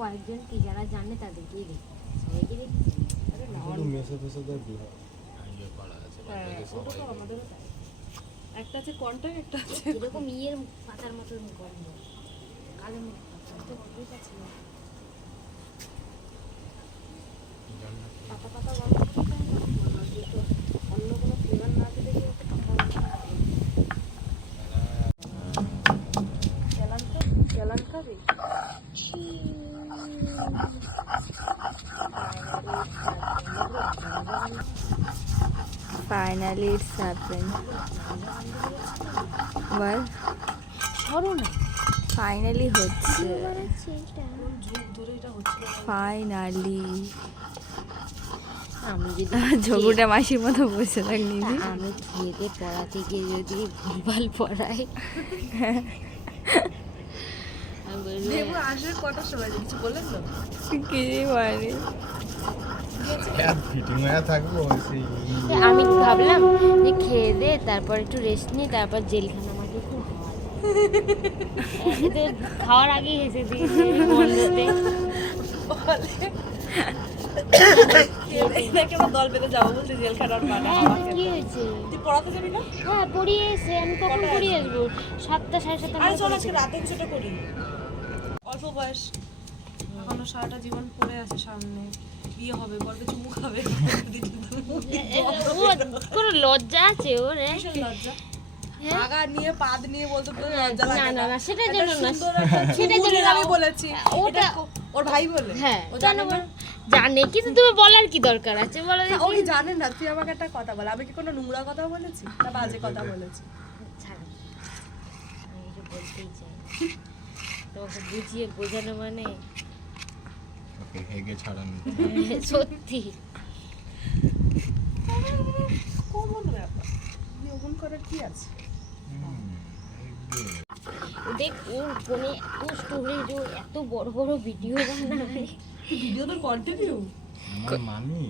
কয়েকজন কি যারা জানে তাদেরকেই দেখি, সবাইকে দেখছি। একটা আছে কন্টাক্ট, একটা আছে এরকম ইয়ের পাতার মতন গন্ধ, কালো পাতা পাতা গন্ধ। অন্য কোনো ফ্লেভার না দিলে কি একটা ক্যালান খাবি? Finally it's happened. Well, finally হচ্ছে, ফাইনালি। আমি যদি ঝগুটা মাসির মতো বসে থাকলি, আমি খেতে পড়াতে গিয়ে যদি ভুলভাল পড়াই, আসলে কটার সময় কিছু বললেন না? কি মানে আমি ভাবলাম যে খেয়ে দে, তারপর একটু রেস্ট নিই, তারপর জেলখানা মাঠে খুব খাওয়ার আগেই হেসে দিয়েছে বন্ধুতে। দল বেঁধে যাবো বলতে জেলখানার মাঠে। কি হয়েছে? তুই পড়াতে যাবি না? হ্যাঁ পড়িয়ে এসে আমি কখন পড়িয়ে আসবো? 7টা 7:30। আরে চল আজকে রাতে কিছুটা করি। অল্প বয়স, এখনো সারাটা জীবন পড়ে আছে সামনে, বিয়ে হবে, বলবে চুমু খাবে। কোনো লজ্জা আছে ওর? লজ্জা আগা নিয়ে পাদ নিয়ে বলতে পুরো লজ্জা লাগে। না না সেটা জন্য না, সেটা জন্য আমি বলেছি ওটা ওর ভাই বলে। হ্যাঁ ও জানে না, জানে, কিন্তু তুমি বলার কি দরকার আছে বলো? ও কি জানে না? তুই আমাকে একটা কথা বল, আমি কি কোনো নোংরা কথা বলেছি না বাজে কথা বলেছি? ছাড়ো, আমি এটা বলতেই চাই, তোমাকে বুঝিয়ে বোঝানো মানে হেগে ছাড়ানো। সত্যি কোন ব্যাপার, ওমন করার কি আছে? দেখ ওর ফোনে এত স্টোরেজ, ও এত বড় বড় ভিডিও বানায়। ভিডিও তো কন্টিনিউ আমার মামি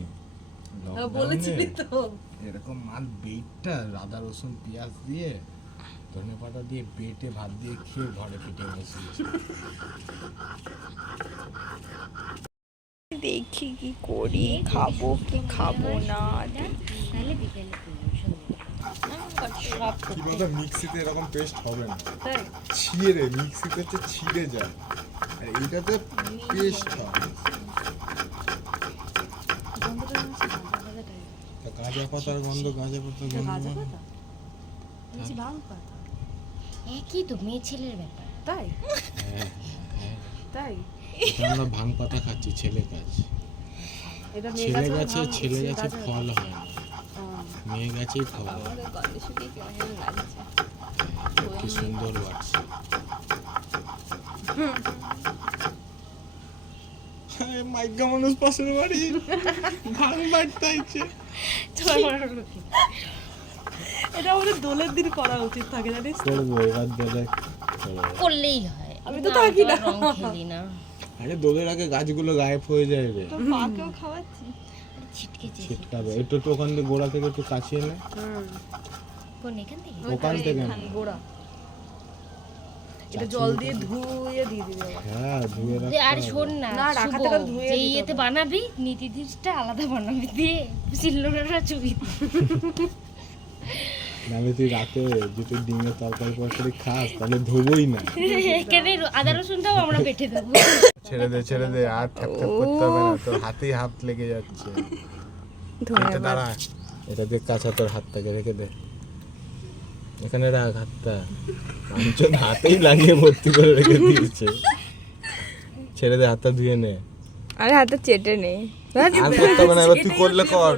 বলেছিলি তো, এরকম মাল বেটটা আদা রসুন পেঁয়াজ দিয়ে ধনে পাতা দিয়ে বেটে ভাত দিয়ে খেয়ে ঘরে পিঠে বসিয়েছে। দেখি কি করি, খাবো কি খাবো না। তাহলে বিকেলে কিভাবে মিক্সিতে এরকম পেস্ট হবে না, তাই ছিঁড়ে মিক্সিতে হচ্ছে ছিঁড়ে যায়, আর এইটাতে পেস্ট হয়। গাঁজা পাতার গন্ধ, গাঁজা পাতার গন্ধ একই তো মেয়ে ছেলের ব্যাপার। তাই তাই আমরা ভাঙ পাতা খাচ্ছি, ছেলে গাছ, এটা ছেলে গাছে ফল হয় না, মেয়ে গাছেই ফল হয়। কি সুন্দর লাগছে। মাইকা মানুষ পাশের বাড়ি ভাঙ বাড়তাইছে। এটা আমাদের দোলের দিন করা উচিত থাকে, জানিস? করবো এবার দোলে করলেই হয়, আমি তো থাকি না, রং খেলি না। আরে দোলের আগে গাছগুলো গায়েব হয়ে যাবে, পাকেও খাওয়াচ্ছি, ছিটকেছে ছিটকাবে। একটু তো ওখান থেকে গোড়া থেকে একটু কাছিয়ে নে, কোন এখান থেকে? ওখান থেকে না। গোড়া এটা জল দিয়ে ধুয়ে দিয়ে দিবি। হ্যাঁ ধুয়ে যে রাখ। আর শোন না, না, রাখা শুভ, থেকে ধুয়ে যে দিতে ইয়েতে হবে। বানাবি নীতিদিসটা আলাদা বানাবি, দিয়ে সিল্লোরা চুবি। আমি তুই রাতে যে তুই ডিমের তরকারি ফরকারি খাস তাহলে ধোবই না। এখানে আদা রসুনটাও আমরা বেটে দেবো। ছেড়ে দে আর থ্যাপ থ্যাপ করতে হবে না, তোর হাতেই হাত লেগে যাচ্ছে। এটা দাঁড়া, এটা দিয়ে কাঁচা তোর হাতটাকে রেখে দে, এখানে রাখ হাতটা। পাঁচজন হাতেই লাগিয়ে ভর্তি করে রেখে দিয়েছে। ছেড়ে দে, হাতটা ধুয়ে নে। আরে হাতে চেটে নেই, আর করতে হবে না, এবার তুই করলে কর।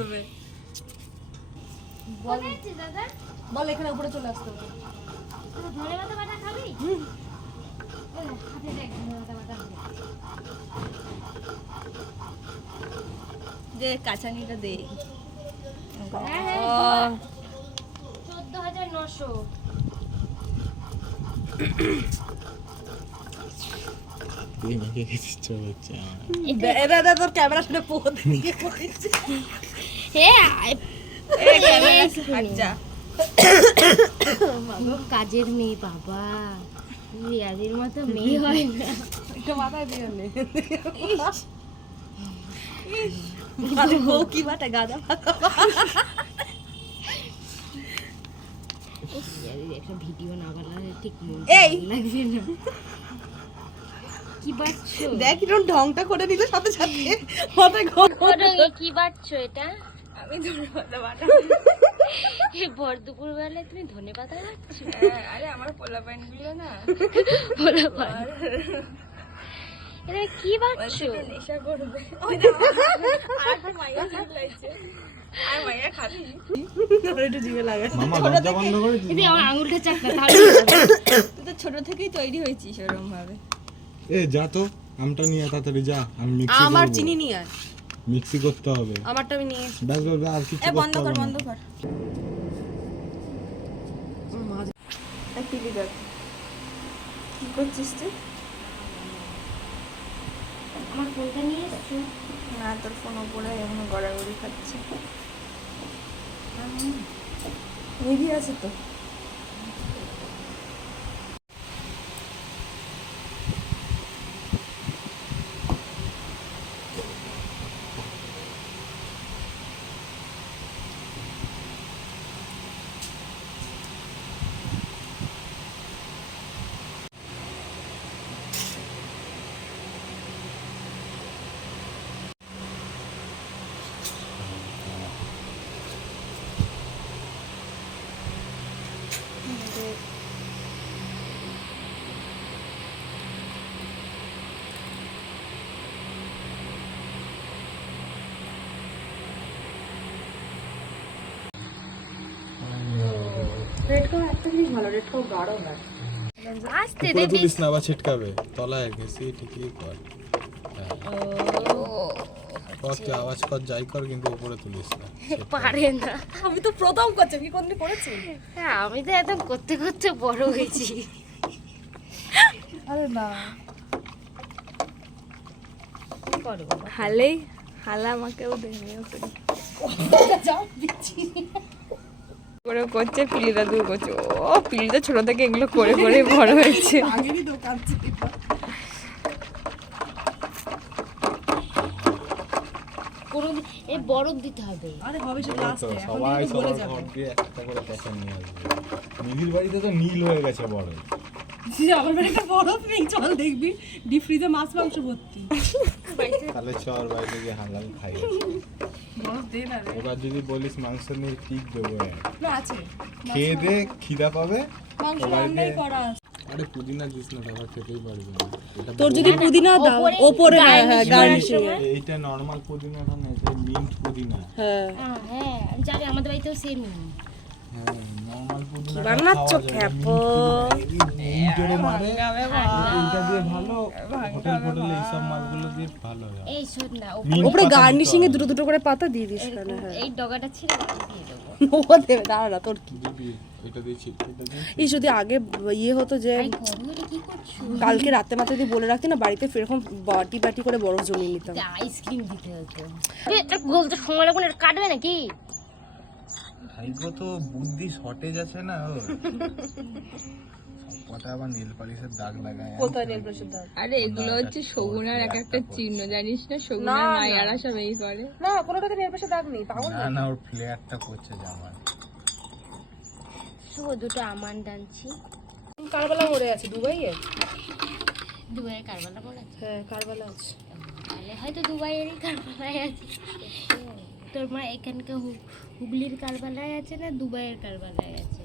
বল এখানে উপরে চলে আসতে হবে। ধনে পাতা বাটা খাবি? হাতে দেখ ধনে পাতা বাটা হবে। যে কাঁচানিটা দে। 14,900। তুই মেখে খেতে চলেছে। এটা তোর ক্যামেরা শুনে পোদ দিয়ে করেছে। কাজের মেয়ে বাবা, রিয়াদের মতো মেয়ে হয় না। এটা মাথায় দিও নে আরে বউ কি বাটা গাঁজা পাতা একটা ভিডিও না বানালে ঠিক এই লাগছে না কি বাচ্চো দেখ এরকম ঢংটা করে দিলে সাথে সাথে মাথায় কি বাচ্চো এটা আমি ধন্যবাদ বাটা এই ভর দুপুর বেলায় তুমি ধনেপাতা বাচ্চো আরে আমার পোলা প্যান্ট গুলো না বলো এটা কি বাচ্চো নেশা করবে ওই না আর মাইয়া লাগছে আর মাইয়া খাচ্ছি ওরে একটু জিভে লাগাই মামা দরজা বন্ধ করে দিই। দিদি আমার আঙুলটা চাপ না তাহলে তুই তো ছোট থেকেই তৈরি হয়েছিস ওরকম ভাবে। এ যা তো আমটা নিয়ে তাড়াতাড়ি যা, আমি মিক্সি করব। আমার চিনি নিয়ে আয় মিক্সি করতে হবে। আমারটা আমি নিয়ে ব্যাস ব্যাস আর কিছু এ করতে বন্ধ কর হবে না। বন্ধ কর। এই পিলি দেখ কি করছিস তুই? আমার ফোনটা নিয়ে এসছো না তোর ফোন ওপরে এখনো গড়াগড়ি খাচ্ছে। নিবি আছে তো। রেড কাউ একদমই ভালো, রেড কাউ গাঢ় না। আস্তে উপরে তুলিস না, আবার ছিটকাবে তলায় ঘেসে ঠিকই কর। কর তুই আওয়াজ কর যাই কর, কিন্তু উপরে তুলিস না। পারে না আমি তো প্রথম করছি কি কোনদিন করেছি হ্যাঁ, আমি তো একদম করতে করতে বড় হয়েছি। আরে না করো বাবা। হালেই হালা আমাকেও দেনিও করি যাও দিচ্ছি করে করছে, পিলি দাদু করছে। ও পিলি তো ছোট থেকে এগুলো করে করে বড় হয়েছে। আগেরই দোকান ছিল কোনোদিন এই বরফ দিতে হবে। আরে হবে সে লাস্টে এখন সবাই থেকে বলে সবার যাবে ঘর দিয়ে একটা করে প্যাকেট নিয়ে আসবে। নিবিড় বাড়িতে তো নীল হয়ে গেছে বড়। আমার বাড়ি একটা বরফ নেই, চল দেখবি ডিপ ফ্রিজে মাছ মাংস ভর্তি তাহলে চল বাইরে গিয়ে হালাল খাই। বরফ দে না রে এবার যদি বলিস মাংস নিয়ে ঠিক দেবো, না আছে খেয়ে দে খিদা পাবে। মাংস ও বাড়িতে- রান্নাই করা আছে। আরে পুদিনা দিস না, তারপর খেতেই পারবে না। এটা তোর যদি পুদিনা দাও ওপরে গার্নিশিং এইটা নরমাল পুদিনাটা না, এটা মিন্ট পুদিনা। হ্যাঁ হ্যাঁ আমি জানি, আমাদের বাড়িতেও সেম। হ্যাঁ নরমাল পুদিনা বানাচ্ছো খ্যাপো? মিন্টের মারে এইটা দিয়ে ভালো। হোটেল হোটেলে এই সব মালগুলো দিয়ে ভালো হয়। এই শোন না, মিন্ট ওপরে পাতা দিতে গার্নিশিং এ হবে। দুটো দুটো করে পাতা দিয়ে দিস কেন এই ডগাটা ছিঁড়ে দিয়ে দেবো। ও দেবে দাঁড়া না তোর কি দিবি, এটা দিয়েছি, এটা দিয়ে এই যদি আগে ইয়ে হতো যে এই ঘরে এটা কি করছো? কালকে রাতে মাত্র যদি বলে রাখতি না বাড়িতে এরকম বাটি বাটি করে বরফ জমিয়ে নিতাম আইসক্রিম দিতে হতো। এটা গলতে সময় লাগবে না, এটা কাটবে নাকি? ভাইগো তো বুদ্ধি শর্টেজ আছে না ওর। কটা আবার নেল পালিশের দাগ লাগায়। কোথায় নেল ব্রাশের দাগ আরে এগুলো হচ্ছে শগুনার এক একটা চিহ্ন, জানিস না? শগুনার মায়েরা সব এই করে। না কোনোটাতে নেল ব্রাশের দাগ নেই পাগল না না, ওর ফ্লেয়ারটা করছে জামায়। শুভ দুটো আমান ডানছি। কারবালা মরে আছে দুবাইয়ে দুবাইয়ের কারবালা বলা আছে? হ্যাঁ কারবালা আছে তাহলে হয়তো দুবাইয়েরই কারবালায় আছে। তোর মা এখানকার হুগলির কারবালায় আছে না দুবাইয়ের কারবালায় আছে?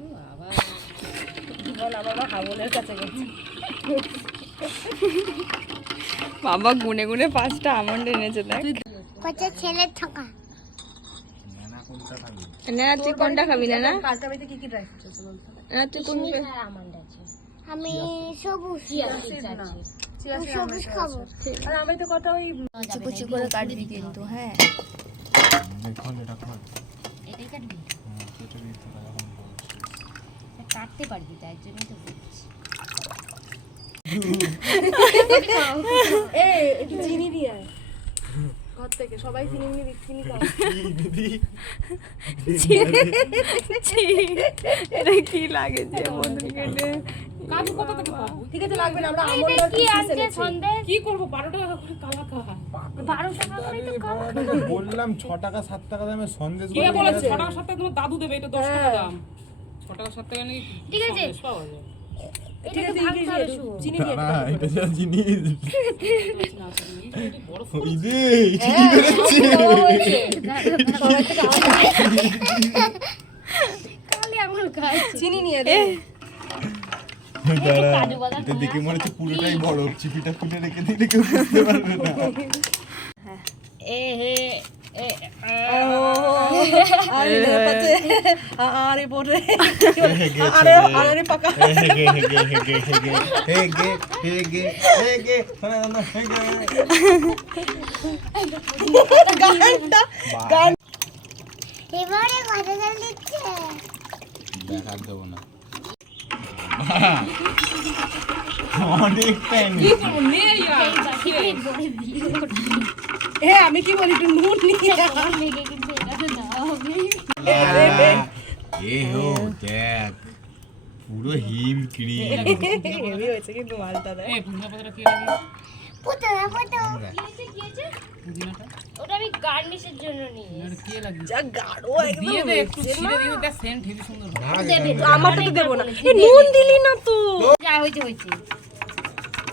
ও বাবা, বল আবার হাবলের কাছে গেছে বাবা গুনে গুনে 5টা আমন্ড এনেছে দেখ। নানা কোনটা খাবি? না তুই কোনটা খাবি না? না কালকে বাড়িতে কি কি ড্রাই ফ্রুটস আছে বলতো না তুই কোন আর আমন্ড আছে। আমি সবুজ চিয়া সিডস আছে। সবুজ খাবো আর আমি তো কটা ওই কুচি কুচি করে কাটবি কিন্তু। হ্যাঁ দেখুন এটা কর। এটাই কাটবি? কেটে দিতে হবে এখন বলছি। কাটতে পারবি, তাই জন্যই তো বলছি। একটু চিনি দিয়ে আয় কত থেকে সবাই চিনি খাও। এটা কি লাগেছে মধু কেটে? কাজু কোথা থেকে পাবো? ঠিক আছে লাগবে না, আমরা এটা আমন্ড কি আনছে সন্দেশ? কি করব 12 টাকা করে কালা খা। 12 টাকা করে তো কম। বললাম 6 টাকা 7 টাকা দামের সন্দেশ কে বলেছে 6 টাকা 7 টাকা তোমার দাদু দেবে, এটা 10 টাকা দাম। 6 টাকা 7 টাকা নাকি ঠিক আছে। সন্দেশ পাওয়া যায়। ঠিক আছে, ইংরেজি চিনি দিয়ে দাঁড়া, এটা যা জিনিস না এটা বড় ইদে চিনি বেরোচ্ছে। কালি আঙুল খাচ্ছে। চিনি নিয়ে দে। দাঁড়া, কাজু বাদাম এটা দেখে মনে হচ্ছে পুরোটাই বরফ, চিপিটা খুলে রেখে দিলে কেউ বুঝতে পারবে না। এ হে এ আরে পাতে আরে বড় আরে পাকা হেগে হেগে হেগে হেগে হেগে হেগে হেগে না না হেগে গানটা গান এবারে কথা জল দিচ্ছে দেখার দেবো না অনেক টাইম কি করব নে यार বাকিতে বড় দিয়ে এ আমি কি বলি একটু নুন নিয়ে আমার লেগে কিন্তু এটাতে দেওয়া হবে। এ হো দেখ পুরো হিম ক্রিম হেভি হয়েছে কিন্তু মালটা দেখ। পুতো না পুতো কি হয়েছে? ওটা আমি গার্নিশের জন্য নিয়ে এসেছি। যা গাঢ় একদম দিয়ে দে একটু ছিঁড়ে দিয়ে দে, সেন্ট হেভি সুন্দর হবে। দেবে তো, আমারটা তো দেব না, বলেছি, এ নুন দিলি না তো। যা হয়েছে হয়েছে।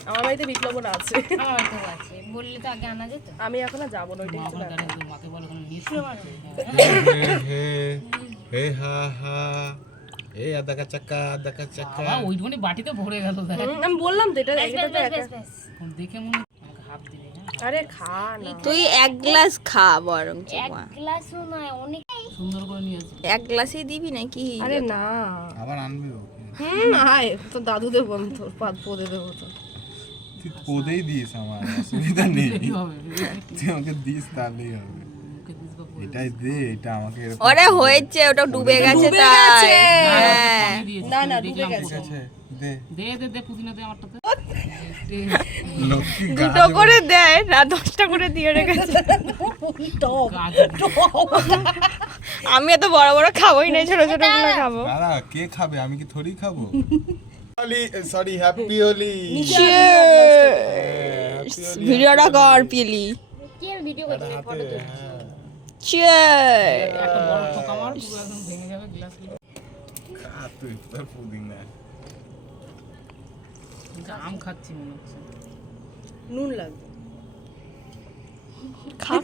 আমার বাড়িতে বিপ্লবন আছে, আমার তো আছে, বললে তো আগে আনা যেত। আমি এখন আর যাবো না, ওইটা কিছু আমার না। গাড়ি মাকে বলো কোনো নিয়ে হে হে হা হা এ আদা কা চাকা বাবা ওইটুকুনি বাটিতে ভরে গেল দেখ। আমি বললাম তো এটা ব্যাস, এটা তো ব্যাস, একা- ব্যাস, ব্যাস। দেখে মনে হয় আমাকে হাফ দিবি না। আরে খা না, তুই এক গ্লাস খা বরং এক গ্লাসও নয়, অনেক। সুন্দর করে নিয়ে আসবি। এক গ্লাসই দিবি নাকি? আরে না আবার আনবে ও আয় তো দাদু দেবো আমি তো পদে দেবো তো। তুই কোদেই দিস আমার অসুবিধা নেই কি হবে? তুই আমাকে দিস তাহলেই হবে মুখে দিস বা পরে এটাই দে এটা আমাকে এরকম ওরে হয়েছে, ওটা ডুবে গেছে ডুবে তাই। গেছে। হ্যাঁ। দিয়েছিস, না, না, দেখলাম ডুবে গেছে। কত। আছে দে দে দে দে পুদিনা দে আমারটাতে। লক্ষ্মী দুটো করে দেয় না, 10টা করে দিয়ে রেখেছে। টক গাছ আমি এত বড় বড় খাবোই না, ছোট ছোট গুলো খাবো। দাঁড়া কে খাবে আমি কি থরি খাবো সরি হ্যাপি হোলি ভিডিওটা কর পিলি। কি আর ভিডিও করছিস, ফটো তুলছিস? চিয়ার। একটা বড় ঠোকা মার, পুরো একদম ভেঙে যাবে গ্লাসগুলো। তুই তোর পুদিনা আম খাচ্ছি মনে হচ্ছে। নুন লাগবে। খা।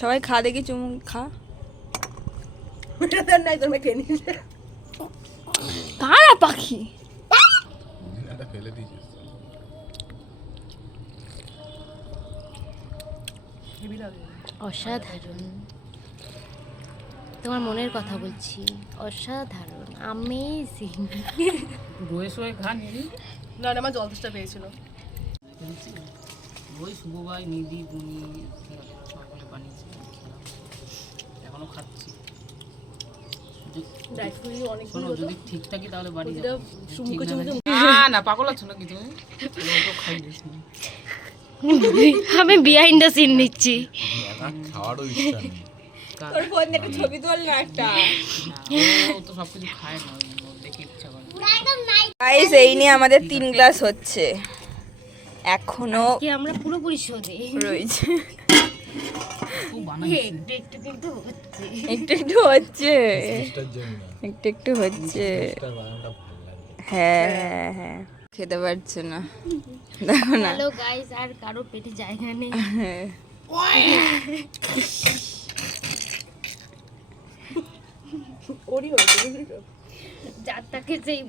সবাই খা দেখি, চুমু খা। এটা দেন নাই তোর মেয়ে নিস। কারা পাখি? পুদিনাটা ফেলে দিয়েছিস হেভি লাগে। অসাধারণ, তোমার মনের কথা বলছি, অসাধারণ, অ্যামেজিং। রয়ে শোয়ে খা নিবি। না না, আমার জল তেষ্টা পেয়েছিল। ওই শুভ ভাই নিধি বুনি সকলে বানিয়েছে, এখনো খাচ্ছি। ড্রাই ফ্রুট অনেক শোনো যদি ঠিক থাকি তাহলে বাড়ি এটা যাবো। ঠিক মুখে না চুমুকে থাকি- না না পাগল আছো নাকি তুমি? ওটা খাই দিয়েছি। আমি বিহাইন্ড দ্য সিন নিচ্ছি। খাওয়ারও ইচ্ছা নেই তোর ফোন দেখে ছবি তোল না একটা। না, ও তো সবকিছু খায় না, ওর দেখে ইচ্ছা করে। গাইস, এই নিয়ে আমাদের 3 গ্লাস হচ্ছে, এখনো কি আমরা পুরোপুরি সোজে, রয়েছে। খুব বানাইছে। একটু একটু কিন্তু হচ্ছে। একটু একটু হচ্ছে, এটার জন্য একটু একটু হচ্ছে। এটার বানানটা ভালো লাগে হ্যাঁ হ্যাঁ হ্যাঁ, খেতে পারছে না, দেখো না। হ্যালো গাইস, আর কারো পেটে জায়গা নেই। হ্যাঁ। ওরই হয়েছে বুঝলি তো। যার তাকে সেই